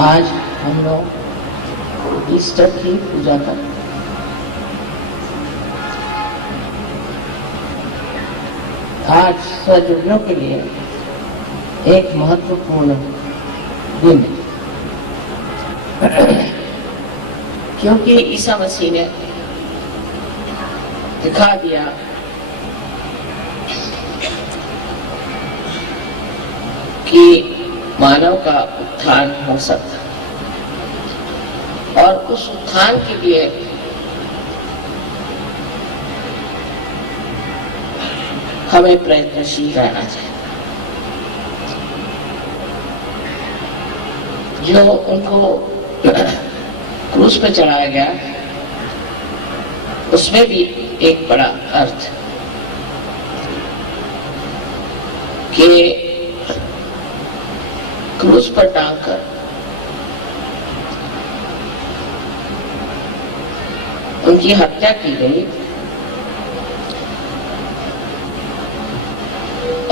आज हम लोग ईस्टर की पूजा करते हैं। आज सजुड़ियों के लिए एक महत्वपूर्ण दिन है, क्योंकि ईसा मसीह ने दिखा दिया कि मानव का उत्थान हो सकता और उस उत्थान के लिए हमें प्रयत्नशील रहना चाहिए। जो उनको क्रूस पे चढ़ाया गया उसमें भी एक बड़ा अर्थ कि क्रूस पर टांगकर उनकी हत्या की गई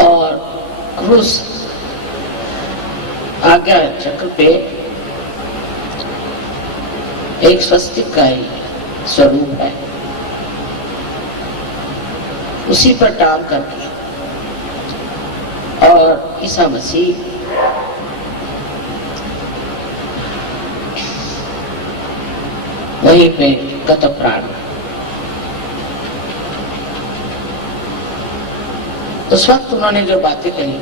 और क्रूस आज्ञा चक्र पे एक स्वस्तिक का ही स्वरूप है, उसी पर टांग करके और ईसा मसीह वहीं पे गत प्राण। उस वक्त उन्होंने जो बातें कही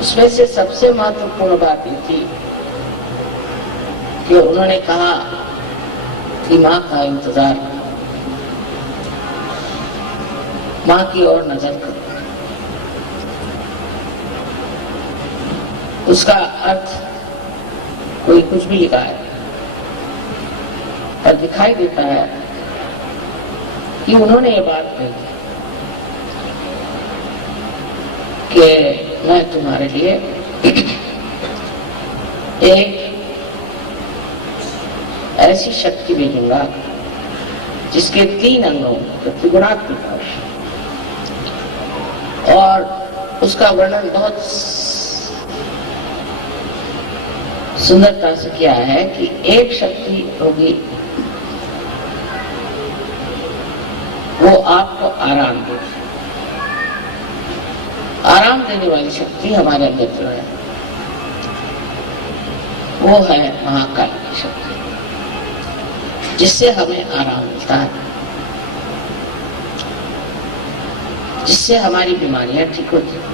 उसमें से सबसे महत्वपूर्ण बात ये थी कि उन्होंने कहा कि माँ का इंतजार, माँ की ओर नजर करो। उसका अर्थ कोई कुछ भी लिखा है और दिखाई देता है कि उन्होंने ये बात कही कि मैं तुम्हारे लिए एक ऐसी शक्ति भेजूंगा जिसके 3 अंगों त्रिगुणात्मक और उसका वर्णन बहुत सुंदरता से किया है कि एक शक्ति होगी वो आपको आराम देगी। आराम देने वाली शक्ति हमारे अंदर जो है वो है महाकाल की शक्ति, जिससे हमें आराम मिलता है, जिससे हमारी बीमारियां ठीक होती हैं,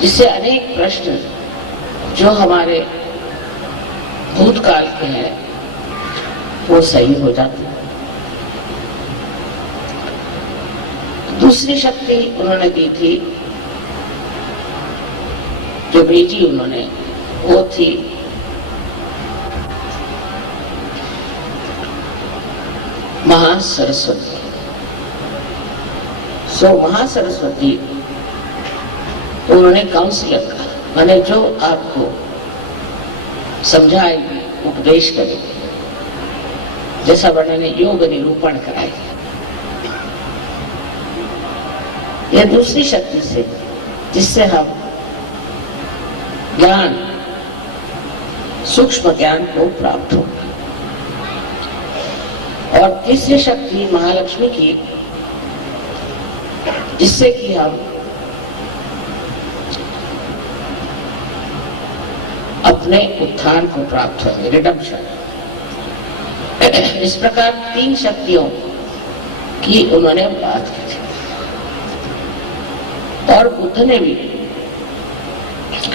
जिससे अनेक प्रश्न जो हमारे भूतकाल के हैं वो सही हो जाते हैं। दूसरी शक्ति उन्होंने दी थी, जो भेजी उन्होंने, वो थी महासरस्वती। महासरस्वती उन्होंने काउंसलर कहा, माने जो आपको समझाएगी, उपदेश करेगी, जैसा वर्णन ने योग निरूपण कराएगी। यह दूसरी शक्ति से जिससे हम ज्ञान, सूक्ष्म ज्ञान को प्राप्त हो। और तीसरी शक्ति महालक्ष्मी की, जिससे कि हम अपने उत्थान को प्राप्त होंगे, रिडम्पशन। इस प्रकार 3 शक्तियों की उन्होंने बात की थी। और बुद्ध ने भी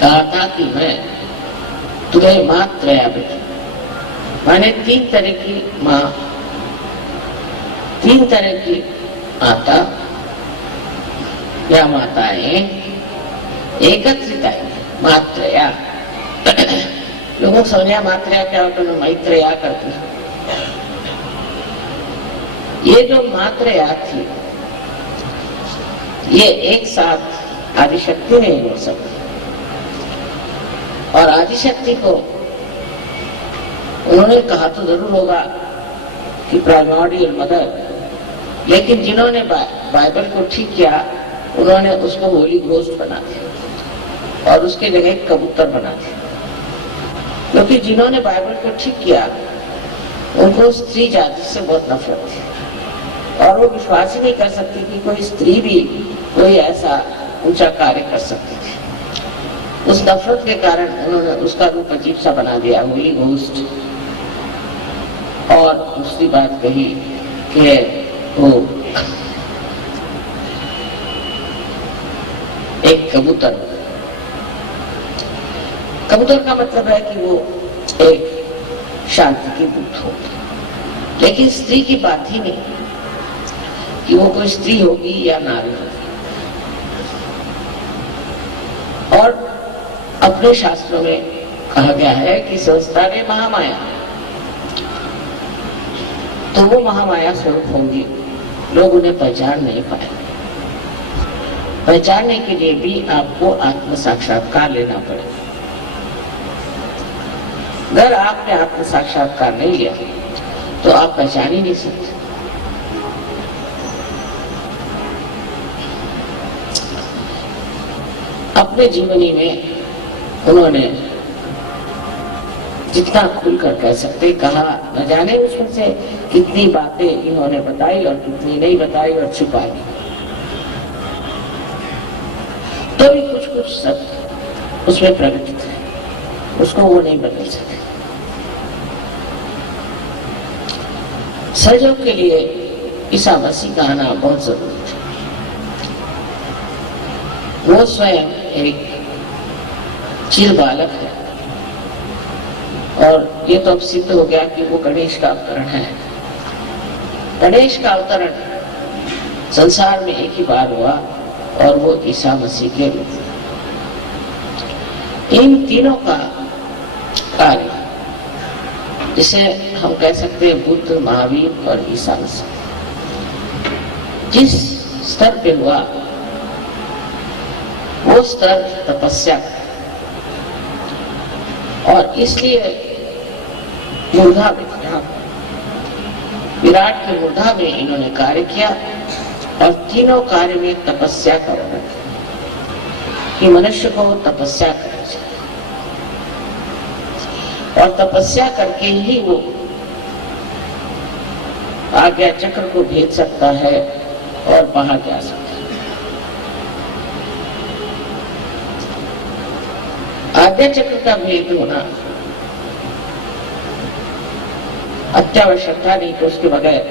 कहा था कि मैं तुम्हें मात्रया भेजूं, माने 3 तरह की माँ, 3 तरह की माता या माताएं एकत्रित आई, मात्रया। लोगों को समझा मात्रया क्या होता है, मैत्रेया करते हैं। ये जो मात्रया थी ये एक साथ आदिशक्ति नहीं हो सकती, और आदिशक्ति को उन्होंने कहा तो जरूर होगा कि प्राइमोर्डियल मदर, लेकिन जिन्होंने बाइबल को ठीक किया उन्होंने उसको होली घोस्ट बना दिया। और उसके जगह एक कबूतर बना दिया। क्योंकि जिन्होंने बाइबल को ठीक किया उनको स्त्री जाति से बहुत नफरत थी और वो विश्वास ही नहीं कर सकती कि कोई स्त्री भी कोई ऐसा ऊंचा कार्य कर सकती थी। उस नफरत के कारण उन्होंने उसका रूप अजीब सा बना दिया, होली घोस्ट। और दूसरी बात कही कि वो एक कबूतर, कबूतर का मतलब है कि वो एक शांति की दूत हो। लेकिन स्त्री की बात ही नहीं कि वो कोई स्त्री होगी या नारी होगी। और अपने शास्त्रों में कहा गया है कि संस्था ने महामाया, तो वो महामाया स्वरूप होंगी, लोग उन्हें पहचान नहीं पाए। पहचानने के लिए भी आपको आत्म साक्षात्कार लेना पड़ेगा। अगर आपने आत्म साक्षात्कार नहीं लिया तो आप पहचान ही नहीं सकते। अपने जीवनी में उन्होंने जितना खुलकर कह सकते कहा, न जाने उसमें से कितनी बातें इन्होंने बताई और कितनी नहीं बताई और छुपाई, तो भी कुछ कुछ सत्य उसमें प्रकट थे, उसको वो नहीं बदल सके। सहयोग के लिए ईसा मसीह का आना बहुत जरूरी था। वो स्वयं एक चिर बालक है और ये तो अब सिद्ध हो गया कि वो गणेश का अवतरण है। गणेश का अवतरण संसार में एक ही बार हुआ और वो ईसा मसीह के रूप में। इन तीनों का कार्य जिसे हम कह सकते हैं बुद्ध, महावीर और ईसा मसीह, जिस स्तर पे हुआ वो स्तर तपस्या का, और इसलिए मूर्धा में विराट के मूर्धा में इन्होंने कार्य किया और तीनों कार्य में तपस्या का वर्णन कि मनुष्य को तपस्या करनी चाहिए और तपस्या करके ही वो आज्ञा चक्र को भेज सकता है और बाहर जा सकता है। आज्ञा चक्र का भेद होना अत्यावश्यक था, नहीं तो उसके बगैर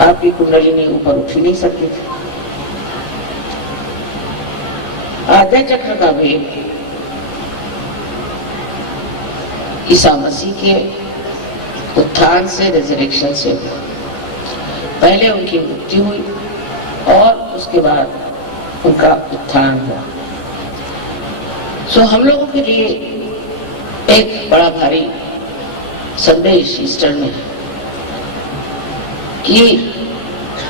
आपकी कुंडलिनी ऊपर उठ ही नहीं सकती थी। आज्ञा चक्र का भेद ईसा मसीह के उत्थान से, रिजरेक्शन से हुआ। पहले उनकी मृत्यु हुई और उसके बाद उनका उत्थान हुआ। सो हम लोगों के लिए एक बड़ा भारी संदेश ईस्टर में कि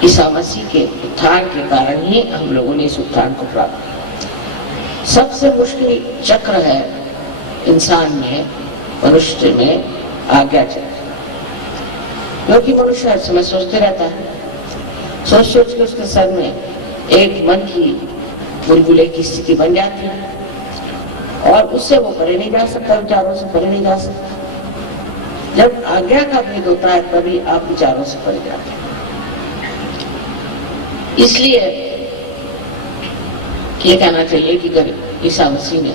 ईसा मसीह के उत्थान के कारण ही हम लोगों ने इस उत्थान को प्राप्त किया। सबसे मुश्किल चक्र है इंसान में, मनुष्य में आज्ञा चक्र, क्योंकि मनुष्य हर समय सोचते रहता है, सोच सोच के उसके सर में एक मन की बुलबुले की स्थिति बन जाती है और उससे वो परे नहीं जा सकता, विचारों से परे नहीं जा सकता। जब आज्ञा का भेद होता है तभी आप विचारों से परे जाते हैं। इसलिए ये कहना चाहिए कि अगर ईसा मसीह ने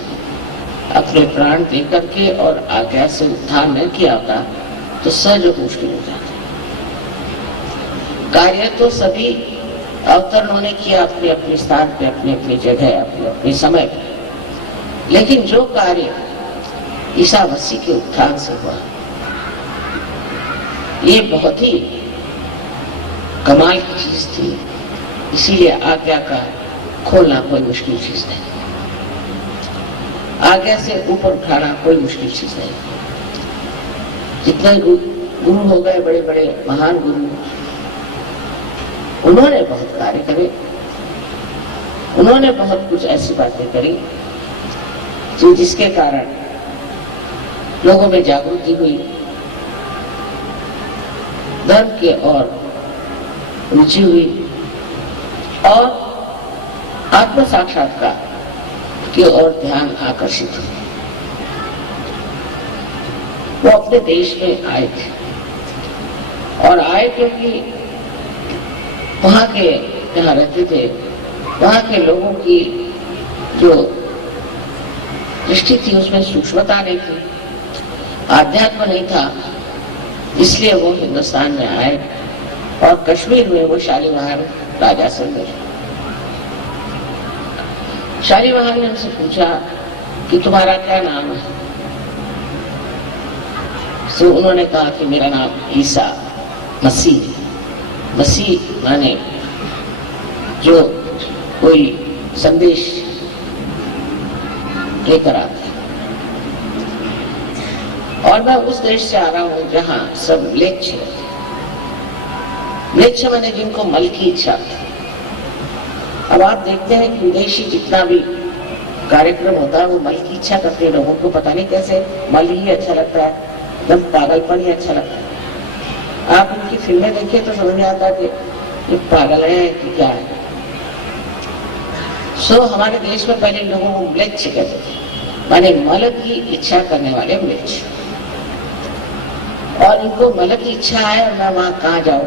अपने प्राण दे करके और आज्ञा से उत्थान न किया होता तो सहज मुश्किल हो जाता। कार्य तो सभी अवतरणों ने किया अपने अपने स्थान पे, अपनी अपनी जगह, अपने अपने समय पे, लेकिन जो कार्य ईसा मसीह के उत्थान से हुआ ये बहुत ही कमाल की चीज थी। इसीलिए आज्ञा का खोलना कोई मुश्किल चीज नहीं, आज्ञा से ऊपर उठाना कोई मुश्किल चीज नहीं। जितने गुरु हो गए, बड़े बड़े महान गुरु, उन्होंने बहुत कार्य करे, उन्होंने बहुत कुछ ऐसी बातें करी जिसके कारण लोगों में जागृति हुई, धर्म के और रुचि हुई और आत्म साक्षात्कार की ओर ध्यान आकर्षित हुआ। वो अपने देश में आए थे और आए क्योंकि वहां के जहाँ रहते थे वहां के लोगों की जो दृष्टि थी उसमें सूक्ष्मता नहीं थी, आध्यात्म नहीं था, इसलिए वो हिंदुस्तान में आए और कश्मीर में वो शालीमार राजा से मिले। शालीमार ने उनसे पूछा कि तुम्हारा क्या नाम है? तो उन्होंने कहा कि मेरा नाम ईसा मसीह। मसीह माने जो कोई संदेश लेकर आता। और मैं उस देश से आ रहा हूं जहां सब म्लेच्छ रहते। म्लेच्छ माने जिनको मल की इच्छा थी। अब आप देखते हैं कि विदेशी जितना भी कार्यक्रम होता है वो मल की इच्छा करते हैं। लोगों को पता नहीं कैसे मल ही अच्छा लगता है, एकदम पागलपन ही अच्छा लगता है। आप उनकी फिल्में देखिए तो समझ में आता है कि ये पागल है कि क्या है। हमारे देश में पहले लोगों को म्लेच्छ कहते थे, माने मल की इच्छा करने वाले म्लेच्छ। और इनको मल की इच्छा है और मैं वहां कहाँ जाऊं,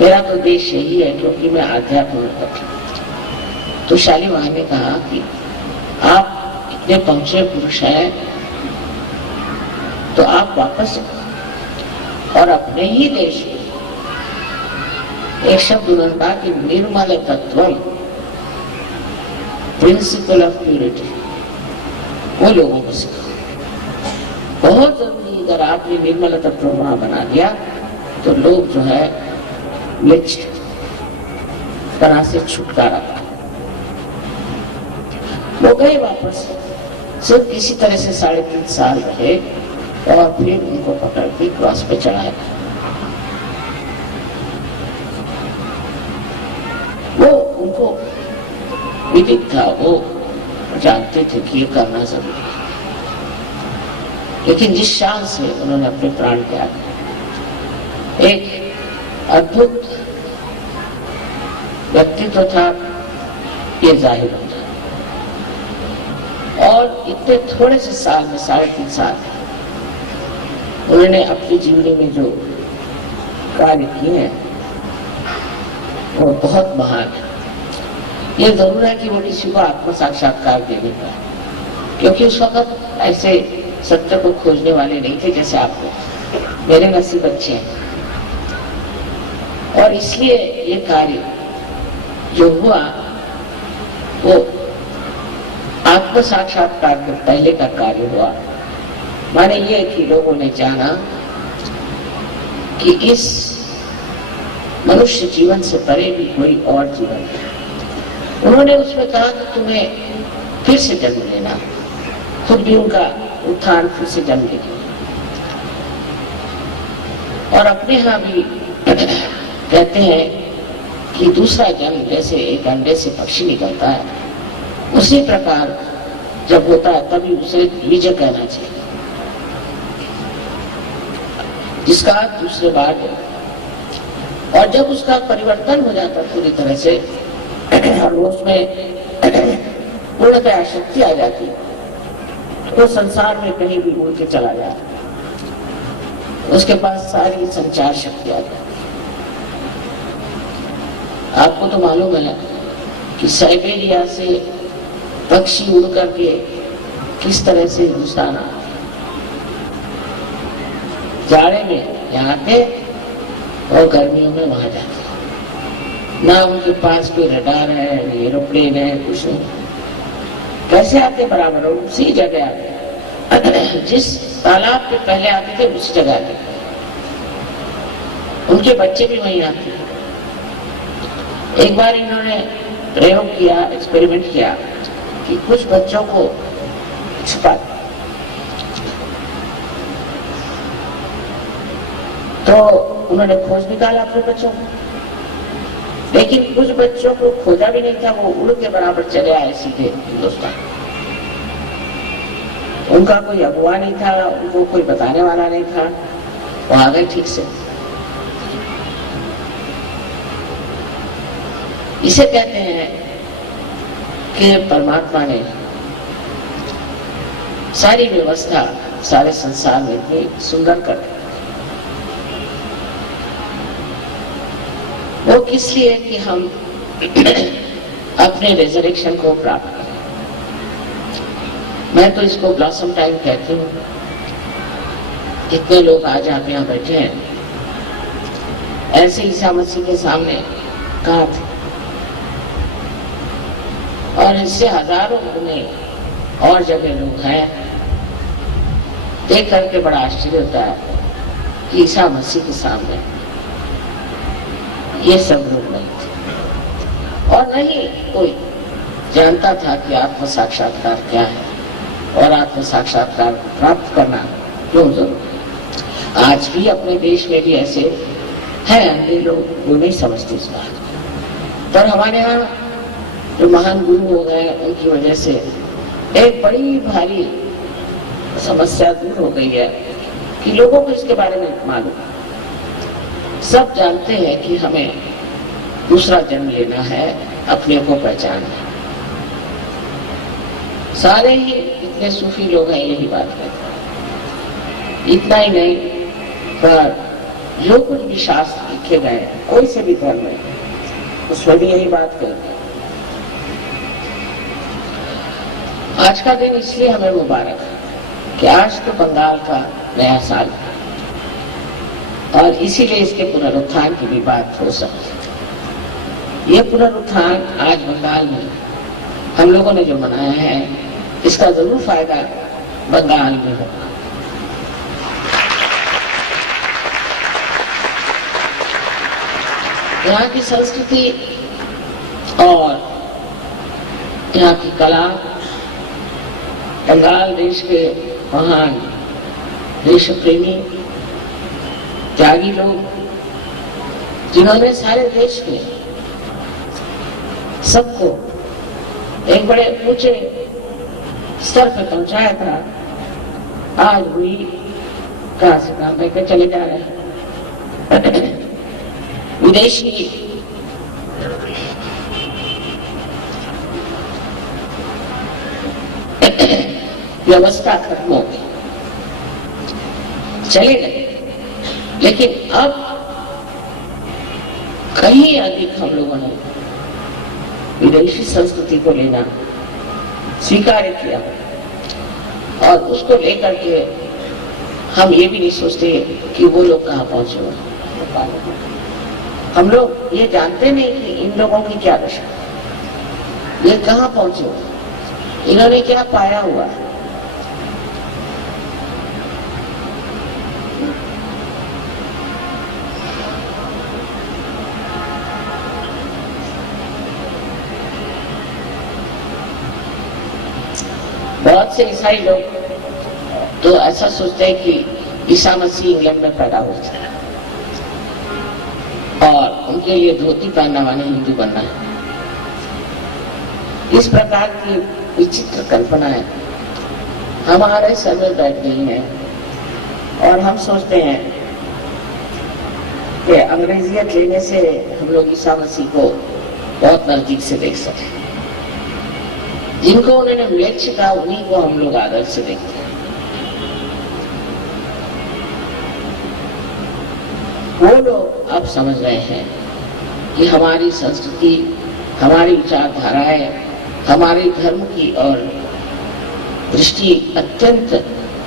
मेरा तो देश यही है क्योंकि मैं आध्यात्म में बैठा। तो शालीमार ने कहा कि आप इतने पहुंचे पुरुष हैं तो आप वापस और अपने ही देश में एक शब्द उन्होंने कहा कि निर्मल तत्वम, प्रिंसिपल ऑफ प्यूरिटी, वो लोगों को सिखा। बहुत जरूरी, अगर आपने निर्मल तत्व वहां बना दिया तो लोग जो है म्लेच्छ तरह से छुटकारा पा। वो गए वापस, सिर्फ किसी तरह से 3.5 साल रहे और फिर उनको पकड़ के क्रॉस पे चढ़ाया। वो उनको विदित था, वो जानते थे कि ये करना जरूरी है, लेकिन जिस शान से उन्होंने अपने प्राण त्याग, एक अद्भुत व्यक्तित्व था, ये जाहिर होता। और इतने थोड़े से साल में 3.5 साल उन्होंने अपनी जीवनी में जो कार्य किए हैं वो बहुत महान है। ये जरूर है कि वो किसी को आत्म साक्षात्कार दे नहीं पाए, क्योंकि उस वक्त ऐसे सत्य को खोजने वाले नहीं थे जैसे आप लोग। मेरे नसीब अच्छे हैं और इसलिए ये कार्य जो हुआ वो आत्म साक्षात्कार के पहले का कार्य हुआ। माने ये कि लोगों ने जाना कि इस मनुष्य जीवन से परे भी कोई और जीवन है। उन्होंने उसमें कहा कि तुम्हें फिर से जन्म लेना, खुद भी उनका उत्थान फिर से जन्म लेगी। और अपने यहाँ भी कहते हैं कि दूसरा जन्म जैसे एक अंडे से पक्षी निकलता है, उसी प्रकार जब होता है तभी उसे द्विज कहना चाहिए, जिसका दूसरे बार है। और जब उसका परिवर्तन हो जाता पूरी तरह से और उसमें पूर्णतया शक्ति आ जाती, तो संसार में कहीं भी उड़ के चला जाता, उसके पास सारी संचार शक्ति आ जाती। आपको तो मालूम है कि साइबेरिया से पक्षी उड़ करके किस तरह से हिंदुस्तान आते, जाड़े में यहाँ आते और गर्मियों में वहां जाते। ना उनके पास कोई रडार है, एरोप्लेन है, कुछ नहीं। कैसे आते बराबर, उसी जगह आते, जिस तालाब पे पहले आते थे उसी जगह आते। उनके बच्चे भी वहीं आते। एक बार इन्होंने प्रयोग किया, एक्सपेरिमेंट किया कि कुछ बच्चों को छुपा, तो उन्होंने खोज निकाला अपने बच्चों को, लेकिन कुछ बच्चों को खोजा भी नहीं था, वो उड़ के बराबर चले आए सीधे हिंदुस्तान। उनका कोई अगुवा नहीं था, उनको कोई बताने वाला नहीं था, वो आ गए ठीक से। इसे कहते हैं कि परमात्मा ने सारी व्यवस्था सारे संसार में इतनी सुंदर कर दी। वो किस लिए कि हम अपने रिजरेक्शन को प्राप्त करें। मैं तो इसको ब्लॉसम टाइम कहती हूँ। इतने लोग आज आप यहाँ बैठे हैं, ऐसे ईसा मसीह के सामने कहा थे, और इससे हजारों में और जगह लोग हैं। देख करके बड़ा आश्चर्य होता है कि ईसा मसीह के सामने ये सब लोग नहीं थे, और नहीं कोई जानता था कि आत्म साक्षात्कार क्या है और आत्म साक्षात्कार प्राप्त करना क्यों जरूरी है। आज भी अपने देश में भी ऐसे हैं अन्य लोग, वो नहीं समझते इस बात। पर हमारे यहाँ जो महान गुरु हो गए, उनकी वजह से एक बड़ी भारी समस्या दूर हो गई है कि लोगों को इसके बारे में मालूम। सब जानते हैं कि हमें दूसरा जन्म लेना है, अपने को पहचानना है। सारे ही इतने सूफी लोग हैं यही बात कहते हैं। इतना ही नहीं, पर जो कुछ भी शास्त्र लिखे गए, कोई से भी धर्म है, उसमें भी यही बात कहते हैं। आज का दिन इसलिए हमें मुबारक है कि आज तो बंगाल का नया साल है, और इसीलिए इसके पुनरुत्थान की भी बात हो सकती है। ये पुनरुत्थान आज बंगाल में हम लोगों ने जो मनाया है, इसका जरूर फायदा बंगाल में होगा। यहाँ की संस्कृति और यहाँ की कला, बंगाल देश के महान देश प्रेमी त्यागी लोग, जिन्होंने सारे देश के सबको एक बड़े ऊंचे स्तर पर पहुंचाया था, आज भी कहां से काम लेकर चले जा रहे हैं। विदेशी व्यवस्था खत्म हो गई, चले गए। लेकिन अब कहीं अधिक हम लोगों ने विदेशी संस्कृति को लेना स्वीकार किया, और उसको लेकर के हम ये भी नहीं सोचते कि वो लोग कहाँ पहुंचे हुए। हम लोग ये जानते नहीं कि इन लोगों की क्या दशा, ये कहाँ पहुंचे हुए, इन्होंने क्या पाया हुआ है। बहुत से ईसाई लोग तो ऐसा सोचते हैं कि ईसा मसीह इंग्लैंड में पैदा हुए थे और उनके लिए धोती पहनना माने हिंदू बनना है। इस प्रकार की विचित्र कल्पनाएं हमारे सर में बैठ गई हैं, और हम सोचते हैं कि अंग्रेजियत लेने से हम लोग ईसा मसीह को बहुत नजदीक से देख सकें। जिनको उन्होंने वेद छिपा, उन्हीं को हम लोग आदर से देखते हैं। वो लोग अब समझ रहे हैं कि हमारी संस्कृति, हमारी विचारधाराएं, हमारे धर्म की और दृष्टि अत्यंत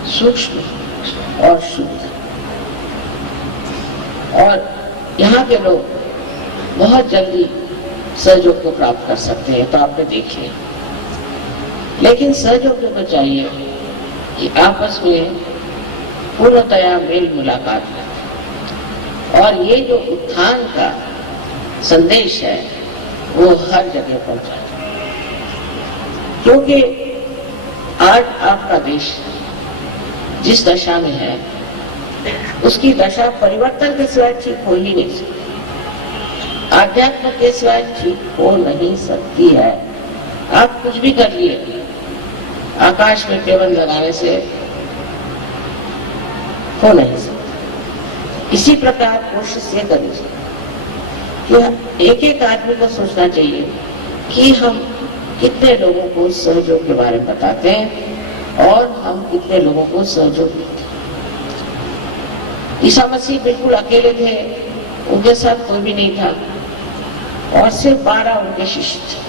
सूक्ष्म और शुद्ध, और यहाँ के लोग बहुत जल्दी सहयोग को प्राप्त कर सकते हैं। तो आपने देख लिया, लेकिन सहयोग को चाहिए कि आपस में पूर्णतया मेल मुलाकात है, और ये जो उत्थान का संदेश है वो हर जगह पहुंचाए, क्योंकि आज आपका देश जिस दशा में है, उसकी दशा परिवर्तन के सिवाय ठीक हो ही नहीं सकती, आध्यात्म के सिवाय ठीक हो नहीं सकती है। आप कुछ भी कर लिए, आकाश में टेबल लगाने से हो नहीं सकता। इसी प्रकार कोशिश ये करनी चाहिए कि एक एक आदमी को सोचना चाहिए कि हम कितने लोगों को सहयोग के बारे में बताते हैं और हम कितने लोगों को सहयोग देते। ईसा मसीह बिल्कुल अकेले थे, उनके साथ कोई भी नहीं था, और सिर्फ 12 उनके शिष्य थे।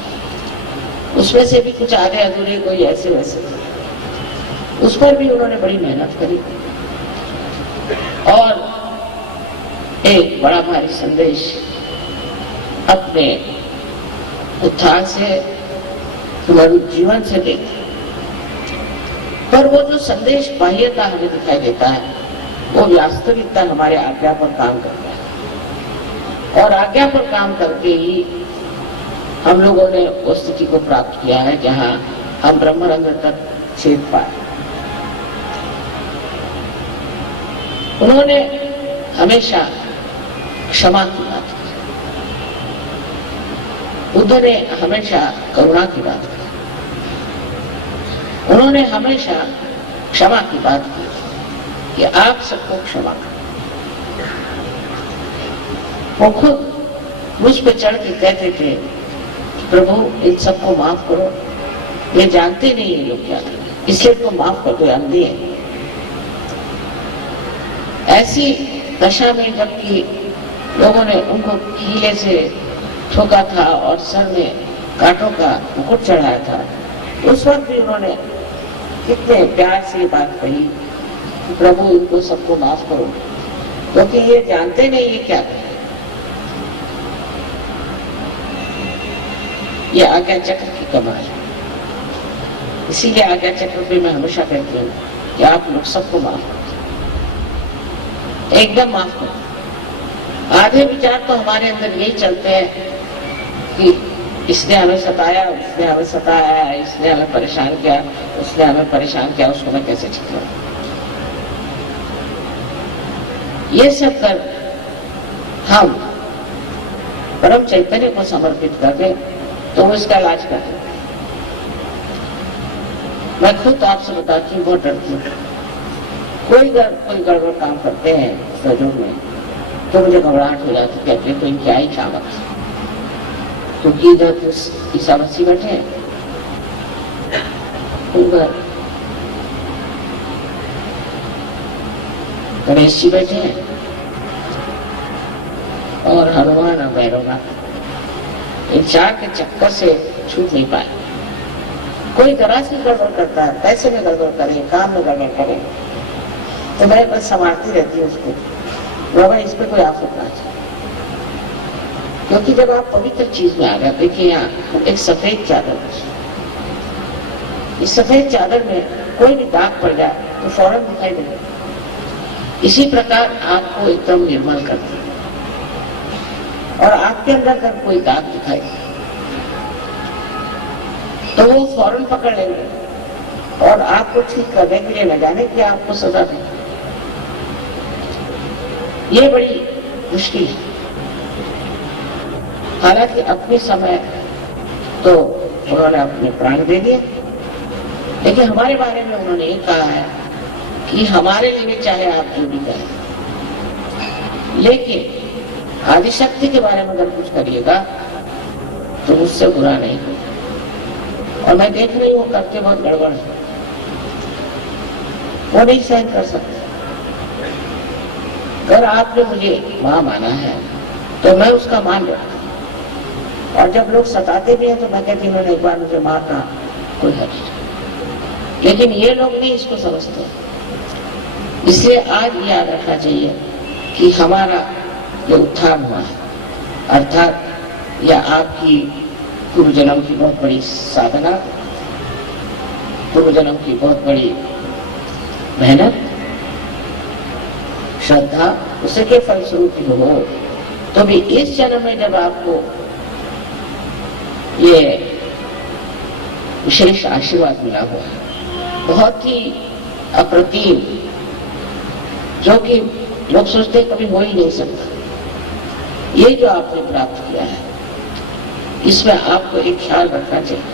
उसमें से भी कुछ आधे अधूरे, कोई ऐसे वैसे थे। उस पर भी उन्होंने बड़ी मेहनत करी और एक बड़ा भारी संदेश अपने उत्थान से, जीवन से देते। पर वो जो संदेश बाह्यता हमें दिखाई देता है, वो वास्तविकता हमारे आज्ञा पर काम करता है, और आज्ञा पर काम करके ही हम लोगों ने उस स्थिति को प्राप्त किया है जहां हम ब्रह्मरंध्र तक छेद पाए। उन्होंने हमेशा क्षमा की बात की, बुद्ध ने हमेशा करुणा की बात की, उन्होंने हमेशा क्षमा की बात की कि आप सबको क्षमा करें। वो खुद मुझ पे चढ़ के कहते थे, प्रभु इन सबको माफ करो, ये जानते नहीं ये लोग क्या करें, इसलिए तो माफ कर दो, अंधे हैं। ऐसी दशा में जबकि लोगों ने उनको कीले से ठोका था और सर में कांटों का मुकुट चढ़ाया था, उस वक्त भी उन्होंने कितने प्यार से बात कही, प्रभु इनको सबको माफ करो, क्योंकि ये जानते नहीं ये क्या करें। ये आज्ञा चक्र की कमाल है। इसीलिए आज्ञा चक्र पे मैं हमेशा कहती हूँ कि आप लोग सबको माफ करो, एकदम माफ करो। आधे विचार तो हमारे अंदर यही चलते हैं कि इसने हमें सताया, उसने हमें सताया, इसने हमें परेशान किया, उसने हमें परेशान किया, उसको मैं कैसे छिपाऊं। ये सब कर हम परम चैतन्य को समर्पित कर दे तो वो इसका इलाज कर दे। मैं खुद आपसे बताती हूँ, बहुत डरती हूँ। कोई गड़बड़ काम करते हैं सहयोग में तो मुझे घबराहट हो जाती, कहते तो इनकी आई चामक, क्योंकि इधर तो ईसा मसीह बैठे हैं, उधर गणेश जी बैठे हैं और हनुमान और भैरवनाथ, इन चार के चक्कर से छूट नहीं पाए। कोई जरा सी गड़बड़ करता है, पैसे में गड़बड़ करे, काम में गड़बड़ करे, तो मैं बस संभालती रहती हूँ उसको, बाबा इस पे कोई आफत ना चाहिए। क्योंकि जब आप पवित्र चीज में आ गए, देखिए यहाँ एक सफेद चादर, इस सफेद चादर में कोई भी दाग पड़ जाए तो फौरन दिखाई देगा। इसी प्रकार आपको एकदम निर्मल करती है, और आपके अंदर जब कोई दाग दिखाई तो वो फौरन पकड़ लेंगे और आपको ठीक करने के लिए न जाने कि आपको सजा दें। ये बड़ी मुश्किल है। हालांकि अपने समय तो उन्होंने अपने प्राण दे दिए, लेकिन हमारे बारे में उन्होंने ये कहा है कि हमारे लिए चाहे आप जो भी करें, लेकिन आदिशक्ति के बारे में अगर कुछ करिएगा तो मुझसे बुरा नहीं होगा। और मैं देख रही हूँ करके बहुत गड़बड़ है, वो नहीं सहन कर सकते। अगर आपने मुझे माँ माना है तो मैं उसका मान रहा, और जब लोग सताते भी हैं तो मैं कहती हूँ उन्होंने एक बार मुझे मारना कोई हर्ज नहीं, लेकिन ये लोग नहीं इसको समझते। इसलिए आज याद रखना चाहिए कि हमारा जो उत्थान हुआ है, अर्थात या आपकी पूर्व जन्म की बहुत बड़ी साधना, पूर्व जन्म की बहुत बड़ी मेहनत, श्रद्धा, उसे के फलस्वरूप हो, तो भी इस जन्म में जब आपको ये विशेष आशीर्वाद मिला हुआ है, बहुत ही अप्रतिम, जो कि लोग सोचते कभी हो ही नहीं सकता, ये जो आपने प्राप्त किया है, इसमें आपको एक ख्याल रखना चाहिए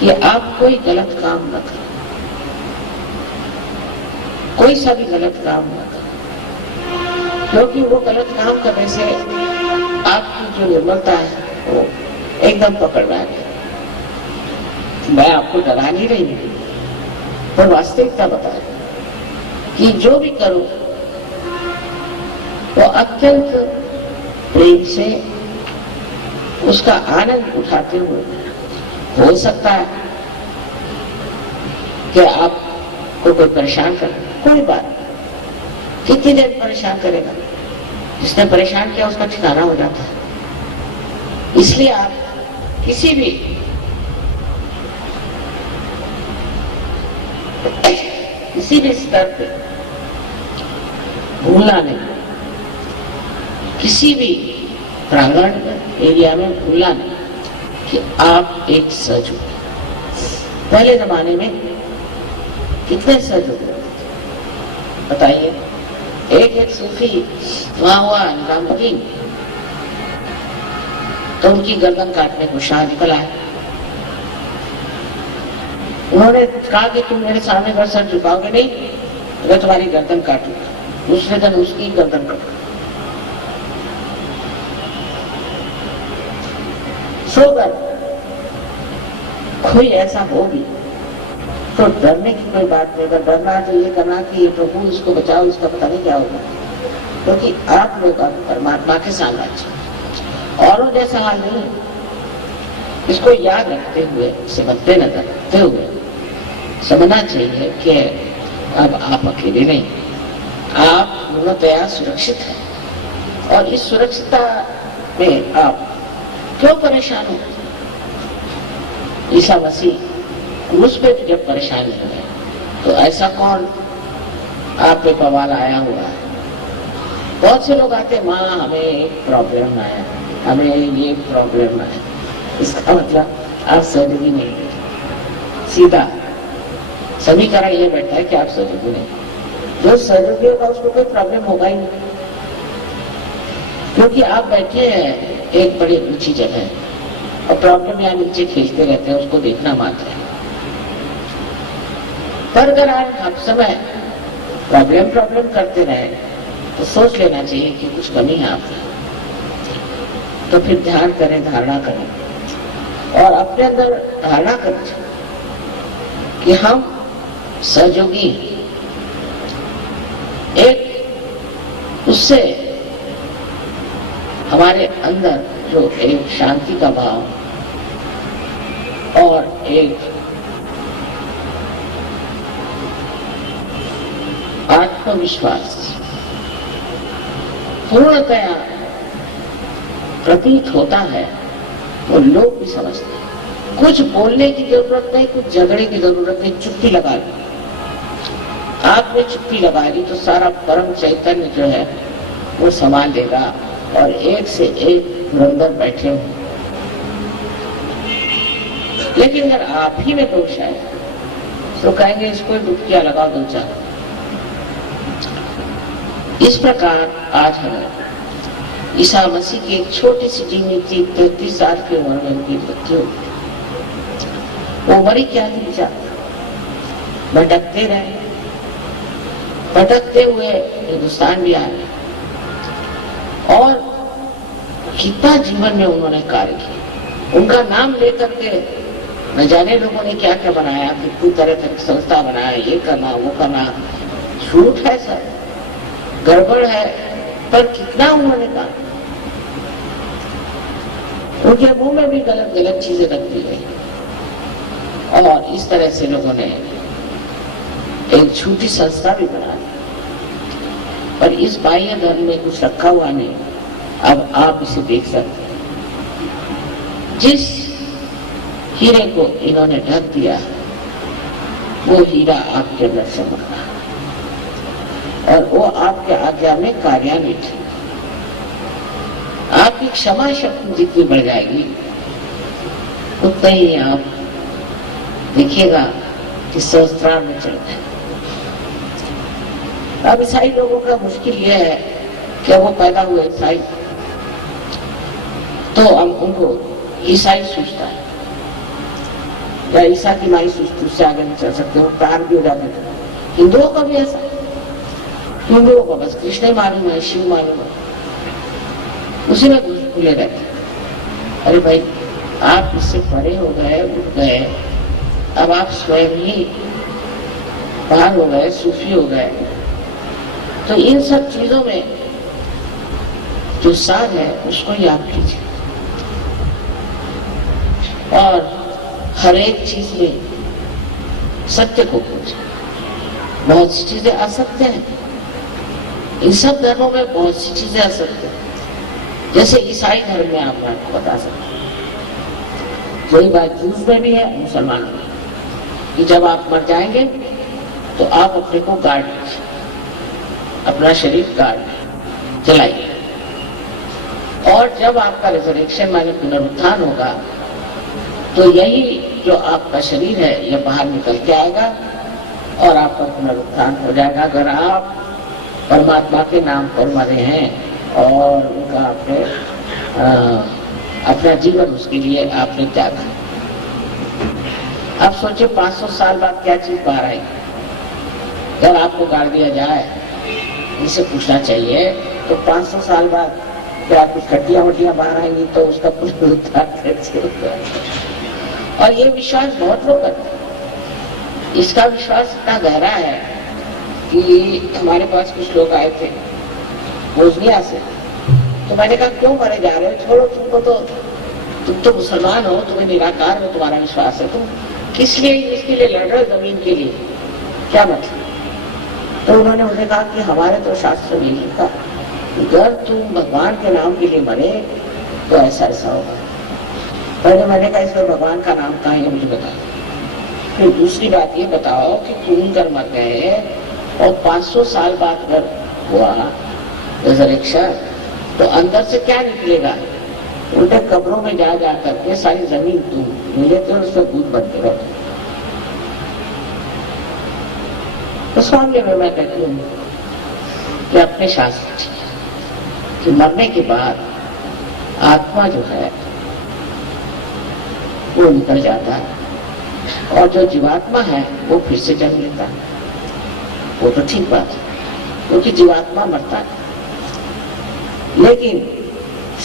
कि आप कोई गलत काम न करें, कोई सा भी गलत काम न करें, क्योंकि वो गलत काम करने से आपकी जो निर्मलता है वो एकदम पकड़ में आ गई। मैं आपको डरा नहीं रही हूँ, पर वास्तविकता बताए कि जो भी करो वो अत्यंत प्रेम से उसका आनंद उठाते हुए। हो सकता है कि आपको कोई परेशान करे, कोई बात नहीं, कितनी देर परेशान करेगा, जिसने परेशान किया उसका ठिकाना हो जाता है। इसलिए आप किसी भी स्तर पे भूलना नहीं, किसी भी प्रांगण एरिया में भूलना नहीं कि आप एक सज हो। पहले जमाने में कितने सज हो बताइए। एक सूफी वहां हुआ निजामुद्दीन, तो उनकी गर्दन काटने को शाह निकल आए। उन्होंने कहा कि तुम मेरे सामने पर सर झुकाओगे नहीं, मैं तुम्हारी गर्दन काटूंगा। दूसरे दिन उसकी गर्दन काटूंगा। सोगर कोई ऐसा हो भी तो डरने की कोई बात नहीं। अगर डरना है तो ये करना कि प्रभु इसको बचाओ, इसका पता नहीं क्या होगा, क्योंकि आप लोग अब परमात्मा के साम्राज्य औरों जैसा हाल नहीं। इसको याद रखते हुए, इसे मद्देनजर रखते हुए समझना चाहिए कि अब आप अकेले नहीं, आप पूर्णतया सुरक्षित हैं। और इस सुरक्षितता में आप क्यों परेशान हो? ईसा मसीह क्रूस पे जब परेशानी हुई तो ऐसा कौन आप पे बवाल आया हुआ है? बहुत से लोग आते, माँ हमें एक प्रॉब्लम आया, हमें ये प्रॉब्लम आया। इसका मतलब आप सर्जरी नहीं है, सीधा समीकरण ये बैठा है कि आप सर्जरी नहीं। जो सर्जरी होगा उसको कोई प्रॉब्लम होगा ही नहीं, क्योंकि आप बैठे हैं एक बड़ी ऊंची जगह और प्रॉब्लम यहाँ नीचे खींचते रहते हैं, उसको देखना मात्र है। पर अगर आप हर समय प्रॉब्लम करते रहे तो सोच लेना चाहिए कि कुछ कमी है आप में। तो फिर ध्यान करें, धारणा करें और अपने अंदर धारणा करें कि हम सहयोगी एक, उससे हमारे अंदर जो एक शांति का भाव और एक आत्मविश्वास पूर्णतया प्रतीत होता है, वो लोग भी समझते हैं। कुछ बोलने की जरूरत नहीं, कुछ झगड़े की जरूरत नहीं, चुप्पी लगा ली। आपने चुप्पी लगा ली तो सारा परम चैतन्य जो है वो संभाल लेगा और एक से एक धुरंधर बैठे हो। लेकिन अगर आप ही में दोष है तो कहेंगे इसको डुबकियां लगा दो चार। इस प्रकार आज हमें ईसा मसीह की एक छोटी सी जीवनी थी, 33 साल की उम्र में उनकी मृत्यु। वो मरी क्या थी बेचारा, भटकते रहे, भटकते हुए हिंदुस्तान भी आए और कितना जीवन में उन्होंने कार्य किया। उनका नाम लेकर के न जाने लोगों ने क्या क्या बनाया, कितनी तरह तरह की संस्था बनाया, ये करना वो करना। झूठ है सर, गड़बड़ है, पर कितना उन्होंने कहा। उनके मुंह में भी गलत गलत चीजें रख दी गई और इस तरह से लोगों ने एक झूठी संस्था भी बना दी। पर इस बाह्य धर्म में कुछ रखा हुआ नहीं। अब आप इसे देख सकते हैं। जिस हीरे को इन्होंने ढक दिया वो हीरा आपके अंदर चमक रहा और वो आपके आज्ञा में कार्यान्वित है। आपकी क्षमा शक्ति जितनी बढ़ जाएगी उतना ही आप देखिएगा कि सहस्त्रार में चलता है। अब ईसाई लोगों का मुश्किल यह है कि वो पैदा हुए ईसाई, तो हम उनको ईसाई सोचता है या ईसा की माई सोचती, उससे आगे नहीं चल सकते, वो प्राण भी हो जाते थे। हिंदुओं का भी ऐसा, हिंदुओं को बस कृष्ण मालूम है, शिव मालूम है, उसी में खुले रहते। अरे भाई आप इससे परे हो गए, उठ गए, अब आप स्वयं ही बाहर हो गए, सूफी हो गए। तो इन सब चीजों में जो सार है उसको याद कीजिए और हर एक चीज में सत्य को खोजें। बहुत सी चीजें असत्य हैं, इन सब धर्मों में बहुत सी चीजें असत्य हैं। जैसे ईसाई धर्म में आप आपको बता सकते हैं, वही बात जूस में भी है, मुसलमानों में, कि जब आप मर जाएंगे तो आप अपने को गाड़ लीजिए, अपना शरीर गाड़ जलाइए, और जब आपका रिजरेक्शन माने पुनरुत्थान होगा तो यही जो आपका शरीर है यह बाहर निकल के आएगा और आपका पुनरुत्थान हो जाएगा, अगर आप परमात्मा के नाम पर मरे हैं और उनका आपने अपना जीवन उसके लिए आपने त्यागा। अब सोचिए 500 साल बाद क्या चीज बाहर आएगी। अगर आपको गाड़ दिया जाए, इसे पूछना चाहिए, तो 500 साल बाद क्या कुछ हड्डियां वड्डियां बाहर आएंगी तो उसका पुनरुत्थान कैसे होगा? और ये विश्वास बहुत लोग करते हैं। इसका विश्वास इतना गहरा है कि हमारे पास कुछ लोग आए थे बोस्निया से, तो मैंने कहा क्यों मरे जा रहे हो, छोड़ो, तुम तो मुसलमान हो, तुम्हें निराकार में तुम्हारा विश्वास है, तुम किस लिए इसके लिए लड़ रहे हो, जमीन के लिए, क्या मतलब? तो उन्होंने मुझे कहा कि हमारे तो शास्त्र में लिखा, अगर तुम भगवान के नाम के लिए मरे तो ऐसा ऐसा होगा। पहले मैंने कहा इसमें भगवान का नाम कहाँ है मुझे बता। फिर दूसरी बात ये बताओ कि तुम कर मर गए और 500 साल बाद अगर हुआ रिजरेक्शन तो अंदर से क्या निकलेगा? उल्टे कब्रों में जा जा करके सारी जमीन तुम मिले थे और उसमें भूत बनते रहते। उस मामले में मैं कहती हूँ कि अपने शास्त्र कि मरने के बाद आत्मा जो है वो निकल जाता है और जो जीवात्मा है वो फिर से जन्म लेता है। वो तो ठीक बात है, क्योंकि जीवात्मा मरता है, लेकिन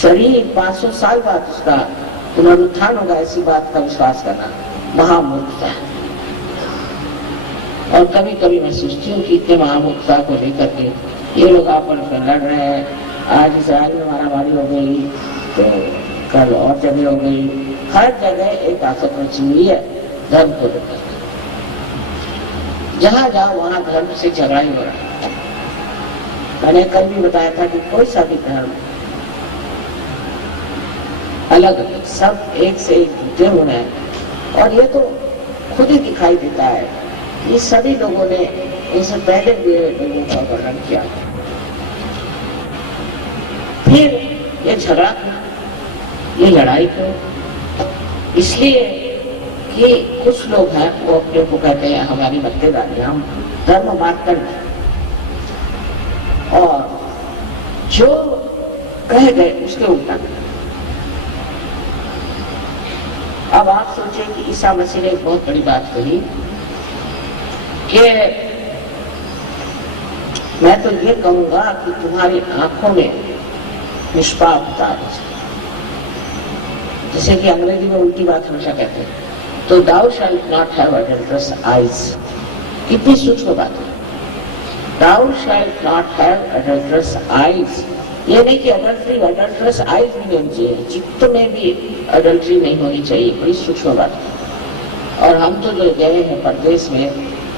शरीर 500 साल बाद उसका पुनरुत्थान होगा, ऐसी बात का विश्वास करना महामूर्खता है। और कभी कभी मैं सोचती हूँ कि इतने महामूर्खता को लेकर के ये लोग आपस में लड़ रहे हैं। आज इसराइल में मारामारी हो गई, तो कल और जगह हो गई, हर जगह एक ताकत रची हुई है धर्म को लेकर। जहां जाओ वहां धर्म से झगड़ा ही हो रहा है। मैंने कल भी बताया था कि कोई सा भी धर्म अलग अलग, सब एक से एक जुटे हुए हैं, और ये तो खुद ही दिखाई देता है। ये सभी लोगों ने इससे पहले भी लोगों का वर्णन किया। फिर ये झगड़ा क्यों, ये लड़ाई क्यों? इसलिए कि कुछ लोग हैं वो अपने को कहते हैं हमारी मक्तेदारी, हम धर्म मानकर हैं, और जो कह गए उसके उल्टा। अब आप सोचें कि ईसा मसीह ने एक बहुत बड़ी बात कही कि मैं तो ये कहूंगा कि तुम्हारी आंखों में निष्पापता है, जैसे कि अंग्रेजी में उल्टी बात हमेशा कहते हैं, तो thou shalt not have adulterous eyes। कितनी सूक्ष्म बात है, thou shalt not have adulterous eyes। ये नहीं कि adulterous eyes भी नहीं होनी चाहिए, चित्त में भी adultery नहीं होनी चाहिए, बड़ी सूक्ष्म बात है। और हम तो जो गए हैं परदेश में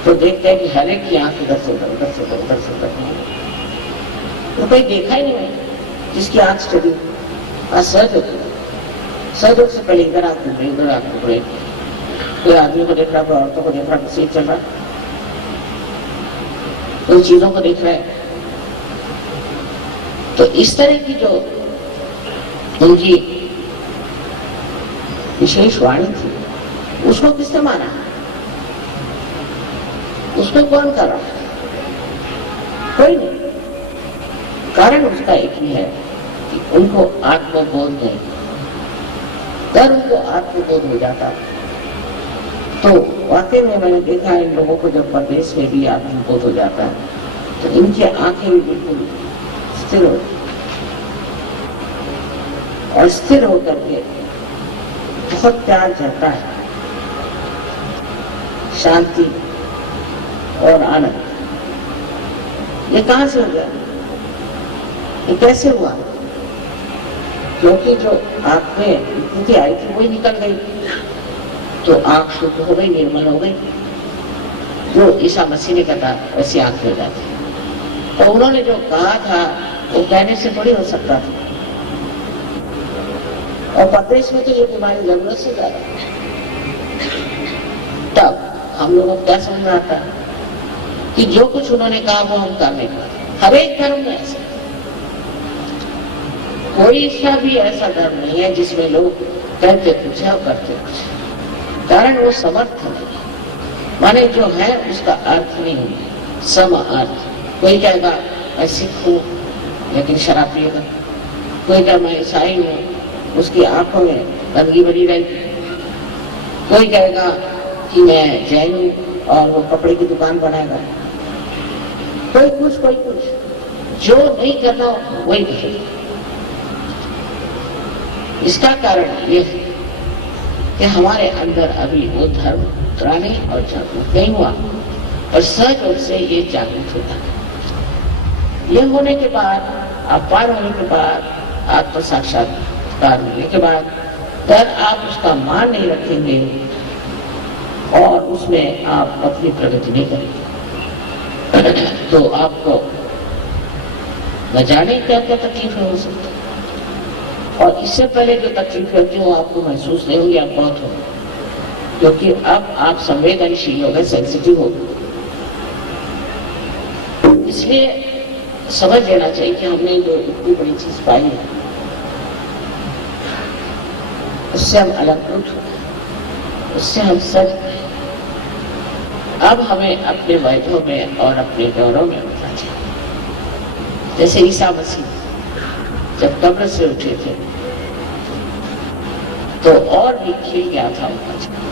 तो देखते हैं कि हर एक की आंख उधर से उधर, उधर से उधर, उधर से उधर, तो कोई देखा ही नहीं है जिसकी आंख चली। सहयोग से पहले इधर आंख घूम रही, उधर आंख घूम रही, कोई आदमी को देख रहा है, कोई औरतों को देख रहा है, किसी चल रहा है, कोई चीजों को देख रहा है। तो इस तरह की जो उनकी विशेष वाणी थी, उसको किसने माना? उसको कौन कर रहा है? कोई नहीं। कारण उसका एक ही है कि उनको आत्मबोध नहीं, अगर उनको आत्मबोध हो जाता तो वाकई में मैंने देखा है इन लोगों को जब परदेश में भी आत्मबोध हो जाता है तो इनकी आंखें भी बिल्कुल स्थिर होती, और स्थिर होकर के बहुत प्यार झरता है, शांति, और आनंद। ये कहां से हो गया, ये कैसे हुआ? क्योंकि जो आंख में विभूति आई थी वही निकल गई, तो आंख शुद्ध हो गई, निर्मल हो गई। जो ईसा मसीह ने कहा वैसी आंख हो जाती। तो उन्होंने जो कहा था वो कहने से थोड़ी हो सकता था। और परदेश में तो ये बीमारी जरूरत से ज्यादा। तब हम लोगों को क्या समझ में आता है कि जो कुछ उन्होंने कहा वो हम करने का। हर एक धर्म में ऐसा, कोई सा भी ऐसा धर्म नहीं है जिसमें लोग कहते कुछ है और करते कुछ। कारण वो समर्थ नहीं, माने जो है उसका अर्थ नहीं है सम अर्थ। कोई कहेगा मैं सिख हूं लेकिन शराब पिएगा, कोई कहेगा मैं ईसाई हूं, उसकी आंखों में गंदगी भरी रहेगी, कोई कहेगा कि मैं जैन हूं और वो कपड़े की दुकान बनाएगा, कोई कुछ जो नहीं करना वही करेगा। इसका कारण ये है कि हमारे अंदर अभी वो धर्म उतरा नहीं और जागरूक नहीं हुआ, और सहज रूप से ये जागरूक होता है। ये होने के बाद, आप पार होने के बाद, आत्म साक्षात्कार मिलने के बाद, अगर आप उसका मान नहीं रखेंगे और उसमें आप अपनी प्रगति नहीं करेंगे तो आपको न जाने क्या क्या तकलीफ हो सकती है। और इससे पहले जो तकलीफ होती है वो आपको महसूस नहीं होगी, आप बहुत हो, क्योंकि अब आप संवेदनशील हो गए, सेंसिटिव हो गए। इसलिए समझ लेना चाहिए कि हमने जो इतनी बड़ी चीज पाई है उससे हम अलंकृत हो गए, उससे हम सज गए। अब हमें अपने वैभव में और अपने गौरव में उठना चाहिए। जैसे ईसा मसीह जब कब्र से उठे थे तो और भी खिल गया था उनका चेहरा,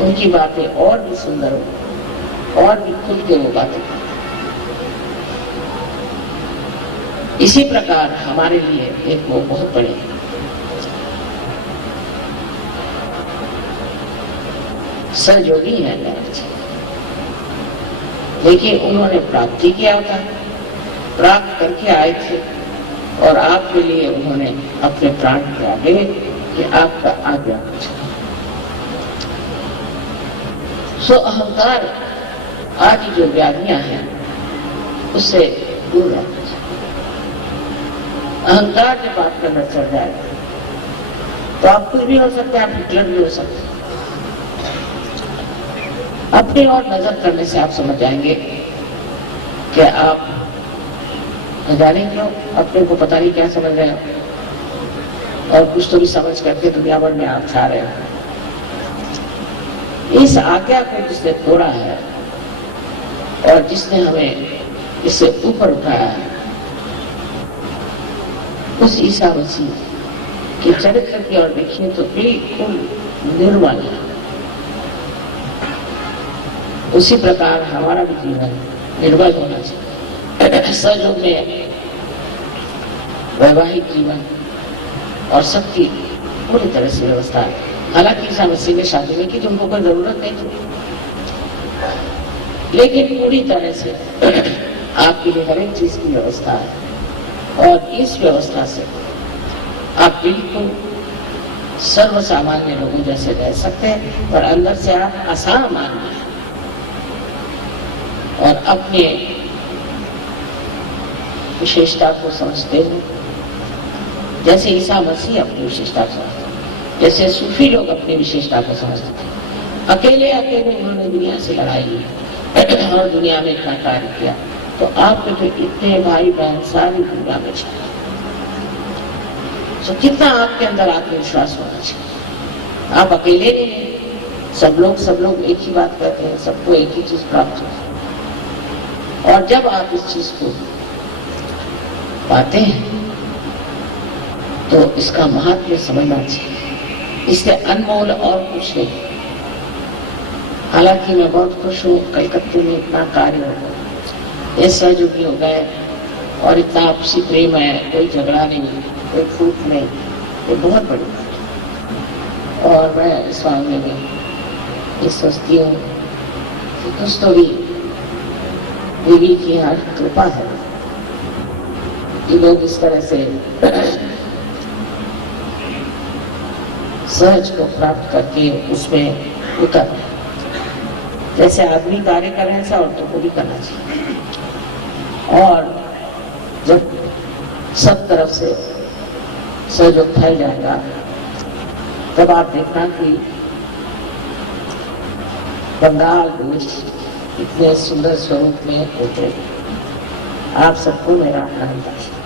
उनकी बातें और भी सुंदर हो, और भी खुल के वो बातें। इसी प्रकार हमारे लिए एक वो बहुत बड़े सहयोगी है, लेकिन उन्होंने प्राप्ति किया होता, प्राप्त करके आए थे और आपके लिए उन्होंने अपने प्राण त्यागे कि आपका आज्ञा कुछ। सो अहंकार आदि जो व्याधियां हैं उससे दूर रहना चाहिए। अहंकार जब आपका अंदर चढ़ जाए तो आप कुछ भी हो सकते हैं, आप हिटलर भी हो सकते हैं। अपनी और नजर करने से आप समझ जाएंगे कि आप जाने क्यों अपने को पता नहीं क्या समझ रहे हो और कुछ तो भी समझ करके दुनिया भर में आप छा रहे हो। इस आज्ञा को जिसने तोड़ा है और जिसने हमें इससे ऊपर उठाया है, उस ईसा मसीह के चरित्र की ओर देखिए तो बिल्कुल निर्मल है। उसी प्रकार हमारा भी जीवन निर्मल होना चाहिए। सहयोग में वैवाहिक जीवन और सबकी पूरी तरह से व्यवस्था है। हालांकि ईसा मसीह ने शादी में की तो उनको कोई जरूरत नहीं थी, लेकिन पूरी तरह से आपके लिए हर एक चीज की व्यवस्था है और इस व्यवस्था से आप बिल्कुल सर्वसामान्य लोगों जैसे रह सकते हैं और अंदर से आप असामान्य हैं और अपने विशेषता को समझते हैं जैसे ईसा मसीह अपनी विशेषता को समझते, जैसे सूफी लोग अपनी विशेषता को समझते हैं। अकेले अकेले उन्होंने दुनिया से लड़ाई की और दुनिया में इतना कार्य किया, तो आपके तो इतने भाई बहन सारी दुनिया में चले, तो कितना आपके अंदर आत्मविश्वास होना चाहिए। आप अकेले नहीं हैं, सब लोग एक ही बात कहते हैं, सबको एक ही चीज प्राप्त होती है। और जब आप इस चीज को पाते हैं तो इसका महत्व समझना चाहिए। इससे अनमोल और कुछ नहीं। हालांकि मैं बहुत खुश हूँ, कलकत्ते में इतना कार्य हो गया, ये सहयोगी हो गए और इतना आपसी प्रेम है, कोई झगड़ा नहीं, कोई फूट नहीं, ये बहुत बड़ी बात है। और मैं इस मामले में ये सोचती हूँ कि कुछ तो भी देवी की यहाँ कृपा है कि लोग इस तरह से सहज को प्राप्त करके उसमें उतर, जैसे आदमी कार्य कर रहे हैं ऐसा औरतों को भी करना चाहिए। और जब सब तरफ से सहयोग फैल जाएगा तब आप देखना कि बंगाल देश इतने सुंदर स्वरूप में होते। आप सबको मेरा नमस्कार।